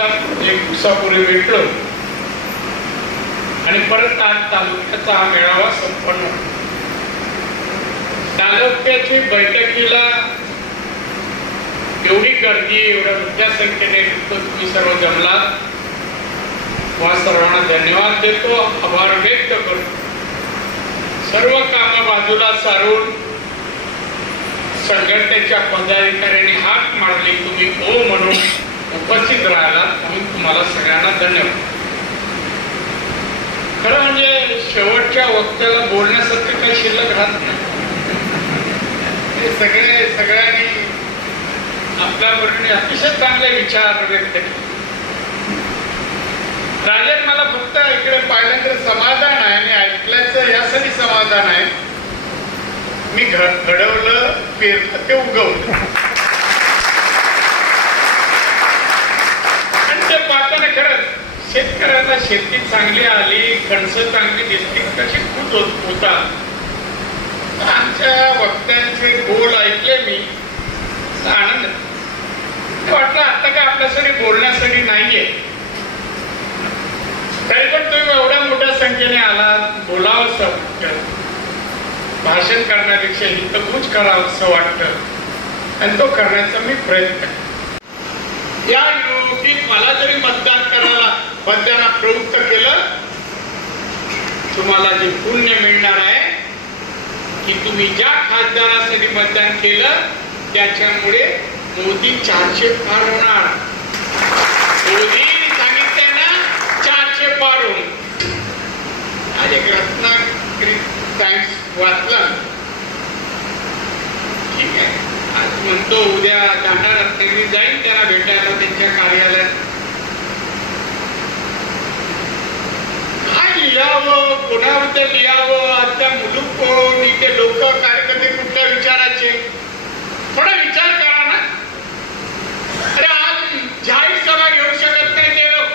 आत्ताच एक दिवसापूर्वी भेटलो. आणि परत आज तालुक्याचा हा मेळावा संपन्न. तालुक्याची बैठकीला एवढी गर्दी एवढ्या मोठ्या संख्येने तुम्ही सर्व जमलात वा सर्वांना धन्यवाद देतो. आभार व्यक्त करतो. सर्व कामं बाजूला सारून संघटनेच्या पदाधिकाऱ्यांनी हाक मारली तुम्ही ओ म्हणून उपस्थित राहिला म्हणून तुम्हाला सगळ्यांना धन्यवाद. खरं म्हणजे शेवटच्या वक्त्याला बोलण्यासारखं काही शिल्लक राहत नाही. हे सगळे सगळ्यांनी आपल्या परीने अतिशय चांगले विचार व्यक्त केले. राजन मला फक्त इकडे पाहिल्यानंतर समाधान आहे आणि ऐकल्याचं यासाठी समाधान आहे. मी घडवलं पेरलं ते उगवलं आणि ते पाहताना आता शेती चांगली आली कणसं चांगली दिसली कशी खूप होता आमच्या वक्त्यांचे बोल ऐकले मी. आनंद. वाटलं आता काय आपल्यासाठी बोलण्यासाठी नाहीये. तरी पण तुम्ही एवढ्या मोठ्या संख्येने आलात बोलावंसं वाटत. भाषण करण्यापेक्षा हितगुज करावंसं वाटत. आणि तो करण्याचा मी प्रयत्न या निवडणुकीत मला जरी मतदान करायला मतदाना प्रवृत्त केलं तुम्हाला जे पुण्य मिळणार आहे की तुम्ही ज्या खासदारासाठी मतदान केलं त्याच्यामुळे मोदी चारशे पार होणार. मोदी सांगितलं ना चारशे पार होऊन. आज एक रत्नागिरी टाइम्स वाचला. ठीक आहे. आज म्हणतो उद्या दांडा रत्नागिरी जाईल त्यांना भेटायला त्यांच्या कार्यालयात काय लिहावं कोणाबद्दल लिहावं आता मुलूक कोण इथे लोक कार्यकर्ते कुठल्या विचाराचे? थोडा विचार करा ना. अरे आज जाहीर सभा घेऊ शकत नाही ते लोक.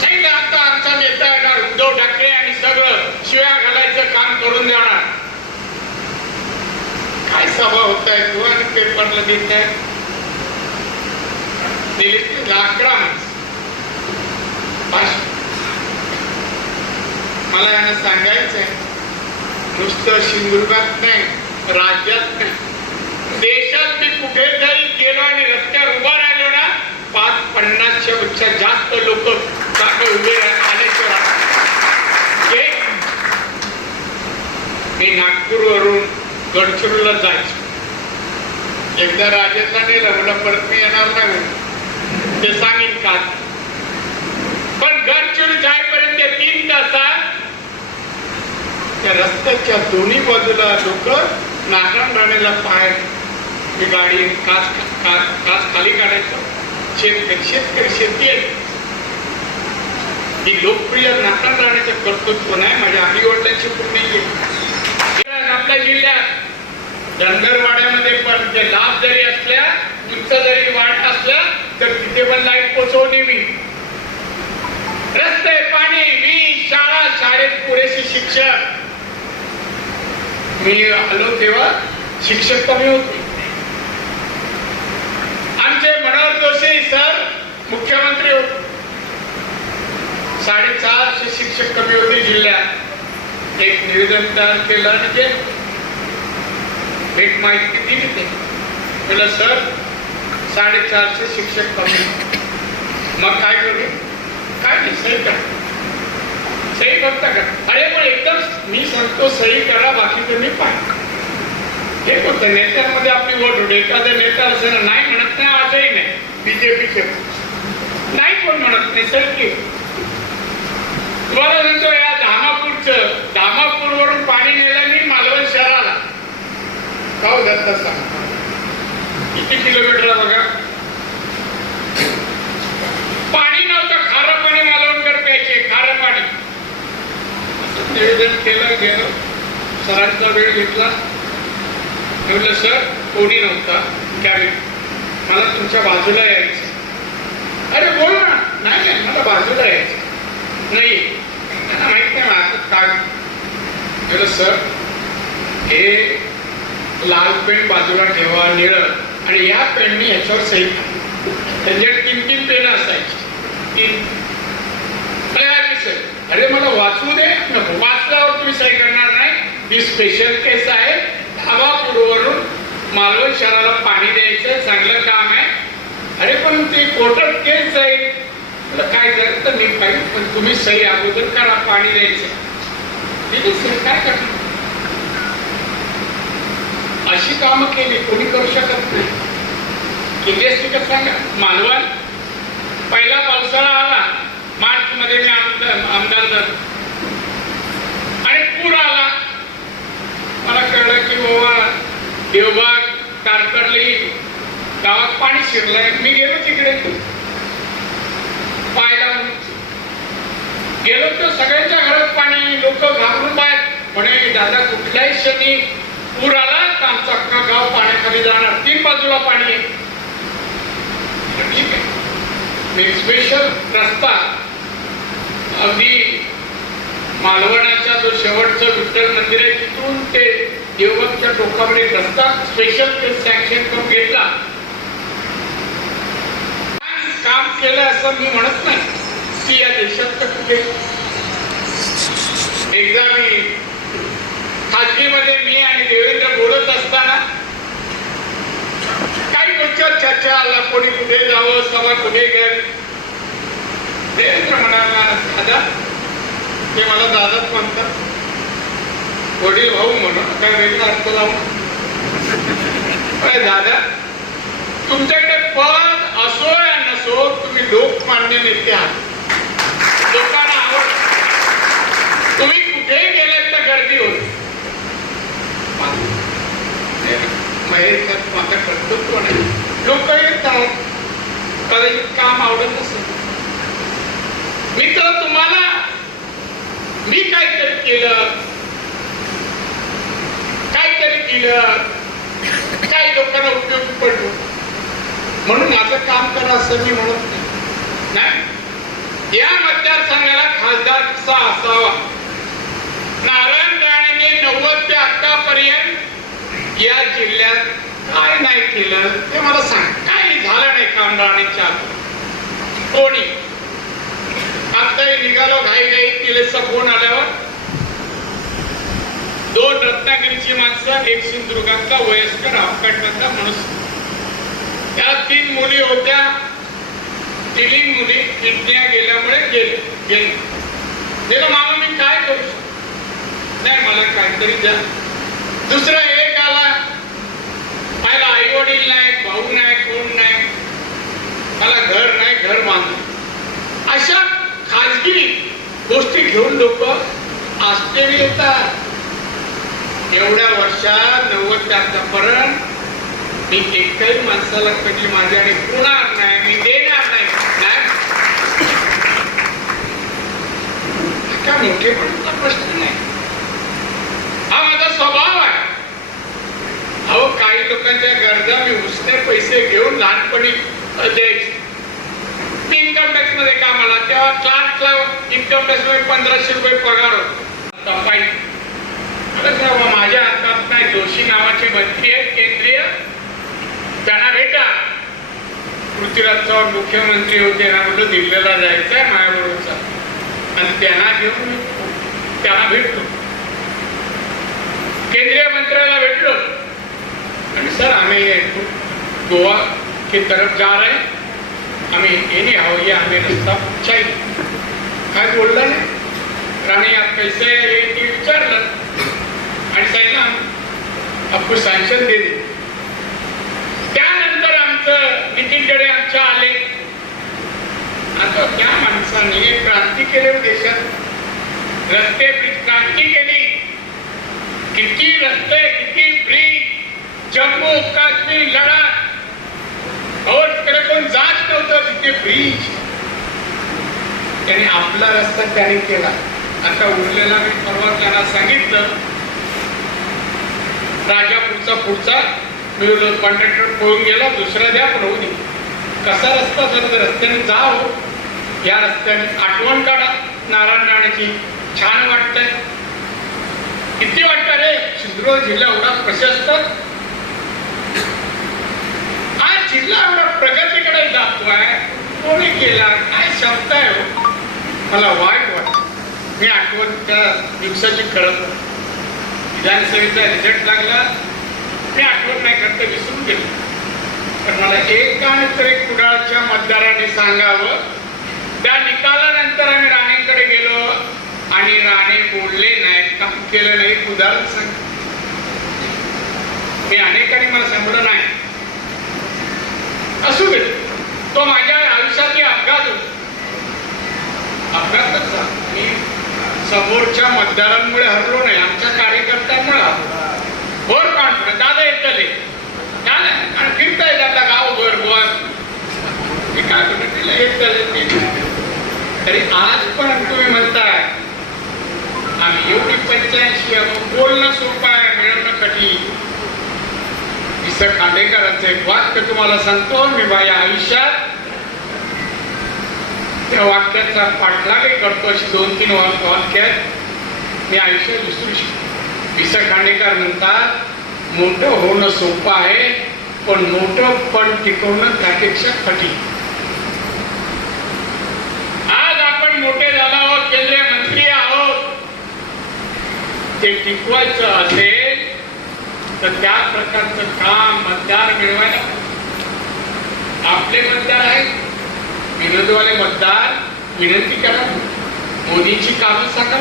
सांगितलं आता आमचा नेता येणार उद्धव ठाकरे आणि सगळं शिव्या घालायचं काम करून देणार. काय सभा होत आहे? तू आणि पेपरला देत आहे. दिली लाकडा माणसं. मला यांना सांगायचंय नुसतं सिंधुदुर्गात नाही राज्यात नाही. देशात मी कुठे जरी गेलो आणि रस्त्यावर उभा राहिलो ना पाच पन्नासच्या पेक्षा जास्त लोक जागे उभे रा- आल्याशिवाय राहत मी नागपूरवरून गडचिरोलीला जायचो. एकदा राजेशला नेलं मला परत मी येणार नाही. ते सांगेन का? पण गडचिरोली जायपर्यंत तीन तासात त्या रस्त्याच्या दोन्ही बाजूला लोक नागराम राणेला पाय ही गाडी काच काच काच खाली काढायचं. शेतकरी शेतकरी शेती आहे. ही लोकप्रिय नाकाम राहण्याचं कर्तृत्व नाही माझ्या आई वडिलांची पूर्ण आपल्या जिल्ह्यात धनगरवाड्यामध्ये पण जे लाभ जरी असल्या उंच जरी वाट असल्या तर तिथे पण लाइट पोचवली मी. रस्ते पाणी वीज शाळा शाळेत पुरेसे शिक्षक मी आलो तेव्हा शिक्षक कमी होते. आमचे मनोहर जोशी सर मुख्यमंत्री होते. साडेचारशे शिक्षक कमी होते जिल्ह्यात. एक निवेदन तयार केलं आणि जे एक माहिती दिली ते. म्हटलं सर साडेचारशे शिक्षक कमी मग काय करू? काय नाही सर काय? सही करता का? अरे पण एकदम मी सांगतो सही करा बाकी तुम्ही पाहा हे होतं नेत्यांमध्ये आपली वोट होते. एखादा नेता असेल नाही म्हणत नाही आजही नाही. बीजेपीचे. नाही कोण म्हणत नाही सर तुम्हाला सांगतो या धामापूरचं धामापूरवरून पाणी नेलं मी मालवण शहराला. का हो दत्ता सांग किती किलोमीटर बघा? पाणी नव्हतं खारं पाणी मालवणकर प्यायचे खारं पाणी. नियोजन केलं गेलं. सरांचा वेळ घेतला म्हटलं सर कोणी नव्हता कॅबिन. मला तुमच्या बाजूला यायचं. अरे बोल ना. नाही नाही मला बाजूला यायचं. नाही त्यांना माहीत नाही माझं काय? म्हटलं सर हे लाल पेन बाजूला ठेवा निळं. आणि या पेननी ह्याच्यावर सही करा. त्यांच्याकडे तीन तीन पेन असायची. तीन तयार की सर अरे मला वाचू दे. नको वाचल्यावर तुम्ही सही करणार नाही. ही स्पेशल केस आहे. धाबा पूर्ववरून मालवण शहराला पाणी द्यायचं चांगलं काम आहे. अरे पण ते कोर्टात केस जाईल काय झालं तर मी पाहिजे पण तुम्ही सही अगोदर करा. पाणी द्यायचं ठीक आहे सर काय करणार? अशी कामं केली कोणी करू शकत नाही. केली सांगा. मालवण पहिला पावसाळा आला मार्च मध्ये मी आमदार आमदार झालो आणि पूर आला मला कळलं की बाबा देवबाग तारकडली गावात पाणी शिरलंय. मी गेलो तिकडे. पाहायला गेलो तर सगळ्यांच्या घरात पाणी. लोक घाबरून बाहेर. म्हणे दादा कुठल्याही क्षणी पूर आला तर आमचं अख्खा गाव पाण्याखाली जाणार. तीन बाजूला पाणी ठीक आहे. मी स्पेशल रस्ता अगदी मालवणाचा जो शेवटचं विठ्ठल मंदिर आहे तिथून ते देवबागच्या टोकावर एक रस्ता स्पेशल सँक्शन करून घेतला. काम केलं असं मी म्हणत नाही. की या देशात तर कुठे? एकदा मी खाजगीमध्ये मी आणि देवेंद्र बोलत असताना काही गोष्टीवर चर्चा आला. कोणी कुठे जावं सभा कुठे घ्यावी देवेंद्र म्हणाला दादा ते मला दादाच म्हणतात. वडील भाऊ म्हणून काय वेगळा अर्थ लावून अरे दादा तुमच्याकडे पद असो या नसो तुम्ही लोकमान्य नेते आहात. लोकांना आवड. तुम्ही कुठे गेलेत तर गर्दी होती. महेश माझं कर्तृत्व नाही. लोक येतात कदाचित काम आवडत नसेल. मी तर तुम्हाला मी काहीतरी केलं. काहीतरी केलं. काही लोकांना उपयोगी पडलो. म्हणून माझं काम करा असं मी म्हणत नाही. या मतदारसंघाला खासदार कसा असावा? नारायण राणेने नव्वद ते आतापर्यंत या जिल्ह्यात काय नाही केलं ते मला सांग. काही झालं नाही काम राणेच्या कोणी? आता निघालो घाई घाई तिलेचा फोन आल्यावर? दोन रत्नागिरीची माणसं एक सिंधुदुर्गातला वयस्कर अपघाताचा माणूस त्या तीन मुली होत्या. तिन्ही मुली किडन्या गेल्यामुळे गेले गेले. त्याला मामा मी काय करू शकतो? नाही मला काहीतरी द्या. दुसरा एक आला. मला आई वडील नाही भाऊ नाही कोण नाही. मला घर नाही घर बांधलं. अशा खाजगी गोष्टी घेऊन लोक आश्चर्य येतात एवढ्या वर्षात नव्वद ते आतापर्यंत मी एकही माणसाला कधी माझ्याकडे होणार नाही मी देणार नाही. का हा काय मोठेपणाचा प्रश्न नाही. हा माझा स्वभाव आहे. अहो काही लोकांच्या गरजा मी उसने पैसे घेऊन लहानपणी द्यायचे. इन्कम टॅक्समध्ये कामाला तेव्हा क्लार्कला इन्कम टॅक्समध्ये पंधराशे रुपये पगार होता. तसं हो, माझ्या हातात नाही जोशी नावाचे मंत्री आहेत केंद्रीय. त्यांना भेटा. पृथ्वीराज चव्हाण मुख्यमंत्री होते ना म्हटलं दिल्लीला जायचं आहे माझ्याबरोबरचा आणि त्यांना घेऊन त्यांना भेटलो. केंद्रीय मंत्र्याला भेटलो. आणि सर आम्ही गोवा की तरफ जा रहे आम्ही हमें ये नहीं आओ ये हमें रास्ता चाहिए. काय बोलला नाही? राणे आप कैसे ते विचारलं. आणि सांगितलं आपको सँक्शन दे त्यानंतर आमचं नितीनकडे आमच्या आले. आता त्या माणसाने क्रांती केली हो देशात. रस्ते क्रांती केली. किती रस्ते किती ब्रिज जम्मू काश्मीर लडाख. और तिकडे कोण जात नव्हतं तिथे ब्रिज. त्याने आपला रस्ता त्याने केला. आता उरलेला मी परवा त्यांना सांगितलं राजापूरचा पुढचा मिळून कॉन्ट्रॅक्टर पळून गेला दुसरा द्या पण होऊ दे. कसा रस्ता असेल तर रस्त्याने जा हो. या रस्त्याने आठवण काढा. नारायण राणेची छान वाटतंय. किती वाटतं रे? सिंधुदुर्ग जिल्हा एवढा प्रशस्त. आज जिल्हा एवढा प्रगतीकडे जातोय कोणी केला? काय शब्द आहे हो? मला वाईट वाटत. मी आठवण त्या दिवसाची कळत नाही. विधानसभेचा रिझल्ट लागला मी आठवण नाही करत विसरून गेलो. पण मला एक आणि एक कुडाळच्या मतदाराने सांगावं त्या निकालानंतर आम्ही राणेंकडे गेलो आणि राणे बोलले नाहीत काम केलं नाही उदाहरण सांग. मी अनेकांनी मला सांगलं नाही. असू दे तो माझ्या आयुष्यातली अपघात होतो. अपघातच मी समोरच्या मतदारांमुळे हरलो नाही आमच्या कार्यकर्त्यांमुळे हरलो वर कॉन्फिडन्स दादा येतले दादा आणि फिरता येत आता गावभर वर मी काय करत तिला तरी आज पण तुम्ही म्हणताय आम्ही एवढी पंच्याऐंशी आहोत बोलणं सोपं आहे मिळवणं कठीण. विसर खांडेकरांचं एक वाक्य तुम्हाला सांगतो मी माझ्या आयुष्यात त्या वाक्याचा पाठलागही करतो अशी दोन तीन वाक्यात मी आयुष्य विसरू शकतो विसर खांडेकर म्हणतात मोठं होणं सोपं आहे पण मोठं पण टिकवणं त्यापेक्षा कठीण आज आपण मोठे झालो आहोत केंद्रीय मंत्री आहोत ते टिकवायचं असेल तर त्या प्रकारचं काम मतदार मिळवायला आपले मतदार आहेत. विनोदवाले मतदार विनंती करा. मोदीची कामं सांगा.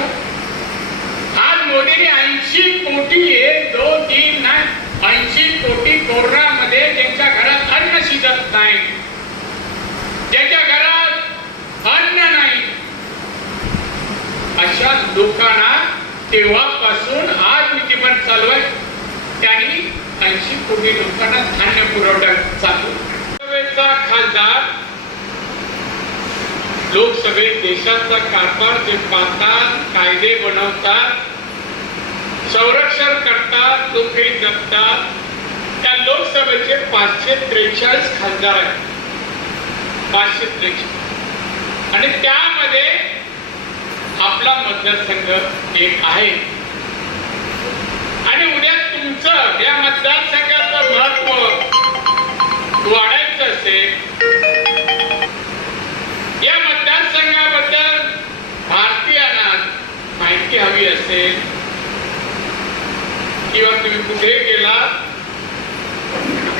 आज मोदीने ऐंशी कोटी एक दोन तीन नाही ऐंशी कोटी कोरोनामध्ये त्यांच्या घरात अन्न शिजत नाही. ज्याच्या घरात अन्न नाही. अशा लोकांना तेव्हापासून आज मी पण आहे. त्यांनी ऐंशी कोटी लोकांना धान्य पुरवठा चालू. खासदार लोकसभेत देशाचा कारभार ते पाहतात कायदे बनवतात संरक्षण करतात लोकहित जपतात त्या लोकसभेचे पाचशे त्रेचाळीस खासदार आहेत. पाचशे त्रेचाळीस. आणि त्यामध्ये आपला मतदारसंघ एक आहे. आणि उद्या तुमचं या मतदारसंघाचं महत्त्व वाढायचं असेल या मतदारसंघाबद्दल भारतीयांना माहिती हवी असेल किंवा तुम्ही कुठे गेला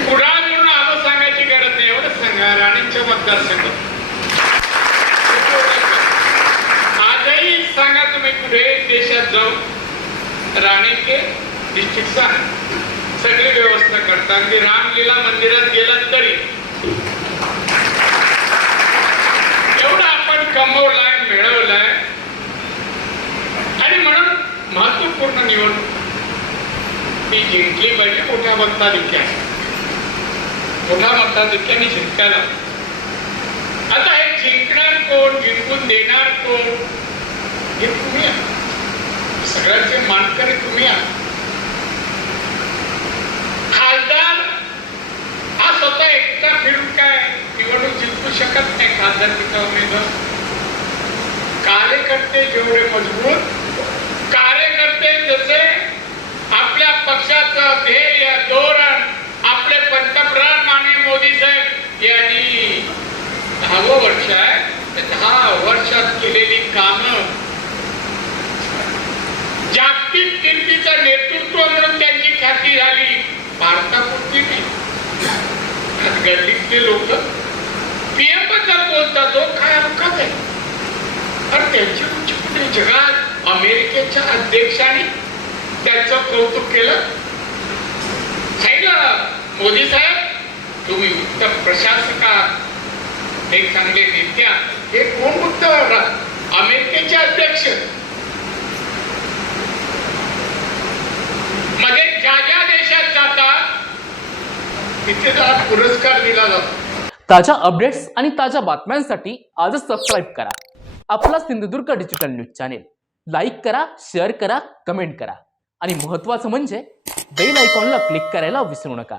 कुडाळ म्हणून आलं सांगायची गरज नाही. एवढंच सांगा राणींच्या मतदारसंघात आजही मी तुम्ही कुठे देशात जाऊन राणे के डिस्ट्रिक्ट सांग सगळी व्यवस्था करतात की रामलीला मंदिरात गेलात तरी. एवढं आपण कमवलाय मिळवलाय. आणि म्हणून महत्त्वपूर्ण निवडणूक मी जिंकली पाहिजे मोठ्या मताधिक्या मोठ्या मताधिक्याने जिंकायला आता हे जिंकणार कोण जिंकून देणार कोण? हे तुम्ही आहात सगळ्यांचे मानकरी तुम्ही आहात खासदार हा स्वतः एकटा फिरून काय निवडणूक जिंकू शकत नाही खासदारकीचा उमेदवार? कार्यकर्ते जेवढे मजबूत कार्यकर्ते जसे आपल्या पक्षाचं ध्येय धोरण आपले पंतप्रधान माननीय मोदी साहेब यांनी दहावं वर्ष आहे त्या दहा वर्षात केलेली कामं जागतिक कीर्तीचं नेतृत्व म्हणून त्यांची ख्याती झाली. भारतापुरती नाही. गल्लीतले लोक पीएमबद्दल बोलतात तो काय अवकाश आहे पण त्यांची उंची कुठे जगात अमेरिकेच्या अध्यक्षाने त्यांचं कौतुक केलं. सांगितलं मोदी साहेब तुम्ही उत्तम प्रशासका एक चांगले नेत्या हे कोण उत्तर अमेरिकेचे अध्यक्ष. मध्ये ज्या ज्या देशात जातात तिथे त्याला पुरस्कार दिला जातो. ताज्या अपडेट्स आणि ताज्या बातम्यांसाठी आजच सबस्क्राईब करा. आपला Sindhudurg digital news channel like करा शेअर करा कमेंट करा. आणि महत्त्वाचं म्हणजे बेल आयकॉनला क्लिक करायला विसरू नका.